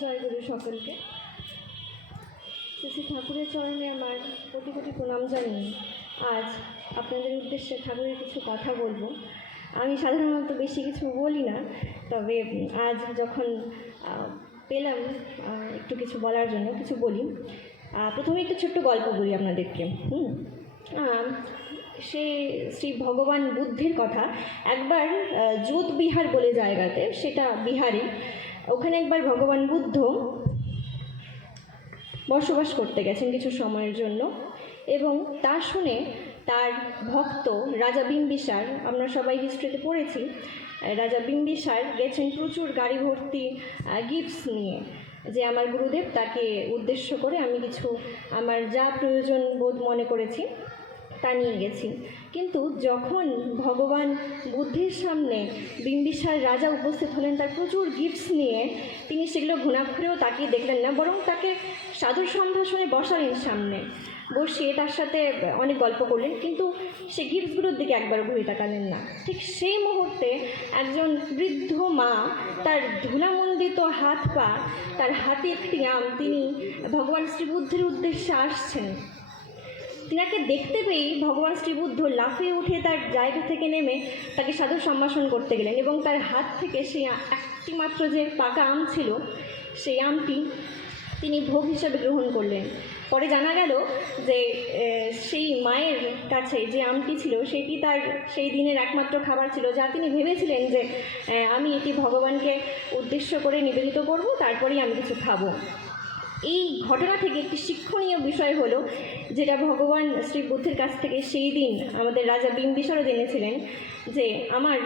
জয়গুরু সকলকে। শ্রী ঠাকুরের চরণে আমার কোটি কোটি প্রণাম জানিয়ে আজ আপনাদের উদ্দেশ্যে ঠাকুরের কিছু কথা বলবো। আমি সাধারণত বেশি কিছু বলি না, তবে আজ যখন পেলাম একটু কিছু বলার জন্য কিছু বলি। প্রথমে একটু ছোট্ট গল্প বলি আপনাদেরকে। সে শ্রী ভগবান বুদ্ধের কথা। একবার যোধবিহার বলে জায়গাতে, সেটা বিহারে, ওখানে একবার ভগবান বুদ্ধ বসবাস করতে গেছেন কিছু সময়ের জন্য, এবং তা শুনে তার ভক্ত রাজা বিম্বিসার, আমরা সবাই হিস্ট্রিতে পড়েছি, রাজা বিম্বিসার গেছেন প্রচুর গাড়ি ভর্তি গিফটস নিয়ে, যে আমার গুরুদেব তাকে উদ্দেশ্য করে আমি কিছু আমার যা প্রয়োজন বোধ মনে করেছি তা নিয়ে গেছি। কিন্তু যখন ভগবান বুদ্ধের সামনে বিম্বিসার রাজা উপস্থিত হলেন তার প্রচুর গিফটস নিয়ে, তিনি সেগুলো ঘুণাক্ষরেও তাকিয়ে দেখলেন না, বরং তাকে সাধু সম্ভাষণে বসালেন সামনে, বসিয়ে তার সাথে অনেক গল্প করলেন, কিন্তু সে গিফটসগুলোর দিকে একবার ঘুরে তাকালেন না। ঠিক সেই মুহূর্তে একজন বৃদ্ধ মা, তার ধুলামণ্ডিত হাত পা, তার হাতে একটি আম, তিনি ভগবান শ্রীবুদ্ধের উদ্দেশ্যে আসছেন। তিনাকে দেখতে পেয়েই ভগবান শ্রীবুদ্ধ লাফিয়ে উঠে তার জায়গা থেকে নেমে তাকে সাধু সম্ভাষণ করতে গেলেন, এবং তার হাত থেকে সেই একটি মাত্র যে পাকা আম ছিল, সেই আমটি তিনি ভোগ হিসাবে গ্রহণ করলেন। পরে জানা গেল যে সেই মায়ের কাছে যে আমটি ছিল সেটি তার সেই দিনের একমাত্র খাবার ছিল, যা তিনি ভেবেছিলেন যে আমি এটি ভগবানকে উদ্দেশ্য করে নিবেদিত করব, তারপরেই আমি কিছু খাবো। এই ঘটনা থেকে একটি শিক্ষণীয় বিষয় হলো, যেটা ভগবান শ্রী বুদ্ধের কাছ থেকে সেই দিন আমাদের রাজা বিম্বিসারও জেনেছিলেন, যে আমার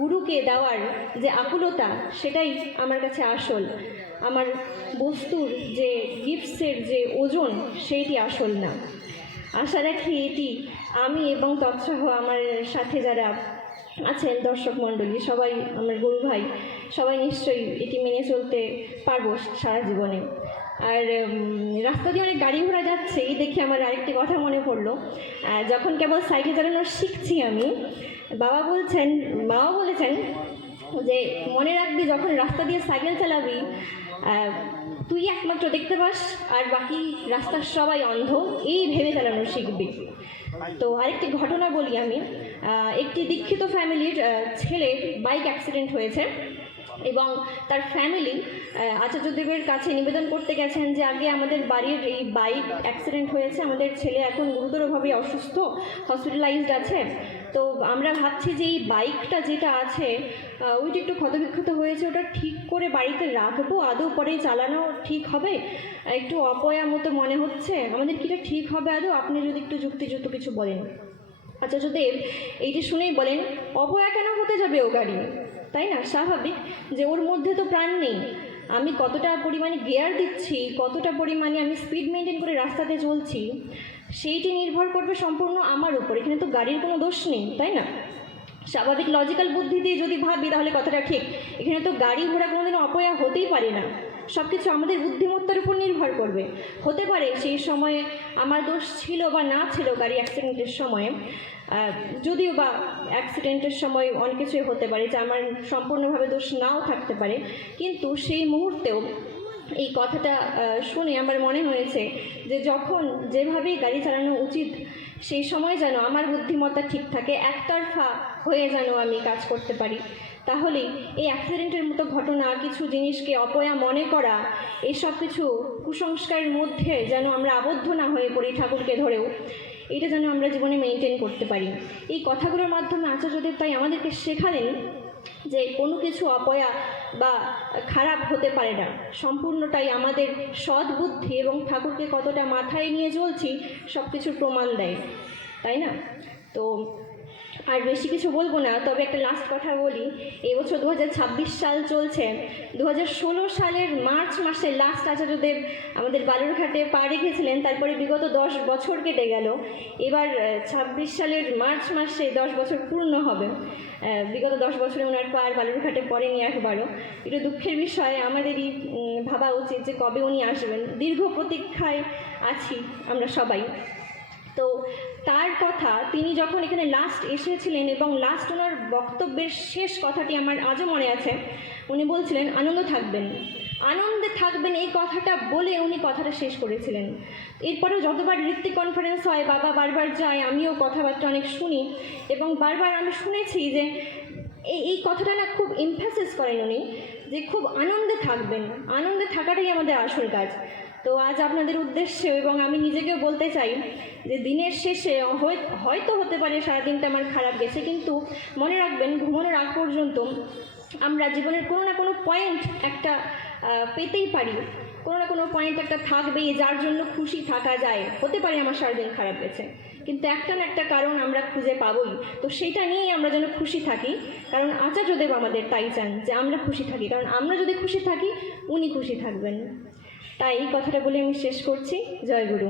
গুরুকে দেওয়ার যে আকুলতা, সেটাই আমার কাছে আসল। আমার বস্তুর যে গিফটসের যে ওজন, সেইটি আসল না। আশা রাখি এটি আমি এবং তৎসহ আমার সাথে যারা আছেন দর্শক মণ্ডলী, সবাই আমার গুরু ভাই, সবাই নিশ্চয়ই এটি মেনে চলতে পারবো সারা জীবনে। আর রাস্তা দিয়ে অনেক গাড়ি ঘোড়া যাচ্ছে, এই দেখে আমার আরেকটি কথা মনে পড়লো। যখন কেবল সাইকেল চালানো শিখছি আমি, বাবা বলেছেন যে মনে রাখবি, যখন রাস্তা দিয়ে সাইকেল চালাবি তুই একমাত্র দেখতে পাস, আর বাকি রাস্তার সবাই অন্ধ, এই ভেবে চালানো শিখবি। তো আরেকটি ঘটনা বলি আমি। একটি দীক্ষিত ফ্যামিলির ছেলের বাইক অ্যাক্সিডেন্ট হয়েছে, এবং তার ফ্যামিলি আচার্যদেবের কাছে নিবেদন করতে গেছেন যে আগে আমাদের বাড়ির এই বাইক অ্যাক্সিডেন্ট হয়েছে, আমাদের ছেলে এখন গুরুতরভাবে অসুস্থ, হসপিটালাইজড আছে। তো আমরা ভাবছি যে এই বাইকটা যেটা আছে ওইটা একটু ক্ষতবিক্ষত হয়েছে, ওটা ঠিক করে বাড়িতে রাখবো, আদৌ পরে চালানো ঠিক হবে? একটু অপয়া মতো মনে হচ্ছে, আমাদের কিটা ঠিক হবে আদৌ? আপনি যদি একটু যুক্তিযুক্ত কিছু বলেন। আচার্যদেব এইটি শুনেই বলেন, অপয়া কেন হতে যাবে ও গাড়ি? তাই না? স্বাভাবিক যে ওর মধ্যে তো প্রাণ নেই। আমি কতটা পরিমাণে গিয়ার দিচ্ছি, কতটা পরিমাণে আমি স্পিড মেনটেন করে রাস্তাতে চলছি, সেইটি নির্ভর করবে সম্পূর্ণ আমার উপর। এখানে তো গাড়ির কোনো দোষ নেই, তাই না? স্বাভাবিক লজিক্যাল বুদ্ধি দিয়ে যদি ভাবি তাহলে কথাটা ঠিক। এখানে তো গাড়ি ঘোড়া কোনোদিনও অপয়া হতেই পারে না। সব কিছু আমাদের বুদ্ধিমত্তার উপর নির্ভর করবে। হতে পারে সেই সময়ে আমার দোষ ছিল বা না ছিল গাড়ি অ্যাক্সিডেন্টের সময়ে, যদিও বা অ্যাক্সিডেন্টের সময় অনেক কিছুই হতে পারে, যে আমার সম্পূর্ণভাবে দোষ নাও থাকতে পারে, কিন্তু সেই মুহূর্তেও এই কথাটা শুনে আমার মনে হয়েছে যে যখন যেভাবেই গাড়ি চালানো উচিত, সেই সময় যেন আমার বুদ্ধিমত্তা ঠিক থাকে, একতরফা হয়ে যেন আমি কাজ করতে পারি। তাহলেই এই অ্যাক্সিডেন্টের মতো ঘটনা, কিছু জিনিসকে অপয়া মনে করা, এইসব কিছু কুসংস্কারের মধ্যে যেন আমরা আবদ্ধ না হয়ে পড়ি ঠাকুরকে ধরেও, এটা যেন আমরা জীবনে মেনটেন করতে পারি। এই কথাগুলোর মাধ্যমে আচার্যদেব তাই আমাদেরকে শেখালেন যে কোনো কিছু অপয়া বা খারাপ হতে পারে না, সম্পূর্ণটাই আমাদের সৎ বুদ্ধি এবং ঠাকুরকে কতটা মাথায় নিয়ে চলছি সব কিছুর প্রমাণ দেয়, তাই না? তো আর বেশি কিছু বলবো না, তবে একটা লাস্ট কথা বলি। এবছর 2026 সাল চলছে। 2016 সালের মার্চ মাসে লাস্ট আচার্যদেব আমাদের বালুরঘাটে পা রেখেছিলেন, তারপরে বিগত 10 বছর কেটে গেল। এবার 26 সালের মার্চ মাসে 10 বছর পূর্ণ হবে। বিগত 10 বছরে ওনার পা আর বালুরঘাটে পড়েনি একবারও। একটু দুঃখের বিষয়, আমাদেরই ভাবা উচিত যে কবে উনি আসবেন। দীর্ঘ প্রতীক্ষায় আছি আমরা সবাই। তো তার কথা, তিনি যখন এখানে লাস্ট এসেছিলেন এবং লাস্ট ওনার বক্তব্যের শেষ কথাটি আমার আজও মনে আছে। উনি বলছিলেন, আনন্দ থাকবেন, আনন্দে থাকবেন এই কথাটা বলে উনি কথাটা শেষ করেছিলেন। এরপরেও যতবার ঋত্বিক কনফারেন্স হয় বাবা বারবার যায়, আমিও কথাবার্তা অনেক শুনি এবং বারবার আমি শুনেছি যে এই কথাটা না খুব এমফাসিস করেন উনি, যে খুব আনন্দে থাকবেন, আনন্দে থাকাটাই আমাদের আসল কাজ। তো আজ আপনাদের উদ্দেশ্যে এবং আমি নিজেকেও বলতে চাই যে দিনের শেষে হয়তো হতে পারে সারাদিনটা আমার খারাপ গেছে, কিন্তু মনে রাখবেন ঘুমানোর আগ পর্যন্ত আমরা জীবনের কোনো না কোনো পয়েন্ট একটা পেতেই পারি, কোনো না কোনো পয়েন্ট একটা থাকবেই যার জন্য খুশি থাকা যায়। হতে পারে আমার সারাদিন খারাপ গেছে, কিন্তু একটা না একটা কারণ আমরা খুঁজে পাবোই। তো সেটা নিয়েই আমরা যেন খুশি থাকি, কারণ আচার্যদেব আমাদের তাই চান যে আমরা খুশি থাকি, কারণ আমরা যদি খুশি থাকি উনি খুশি থাকবেন। তাই এই কথাটা বলে আমি শেষ করছি। জয় গুরু।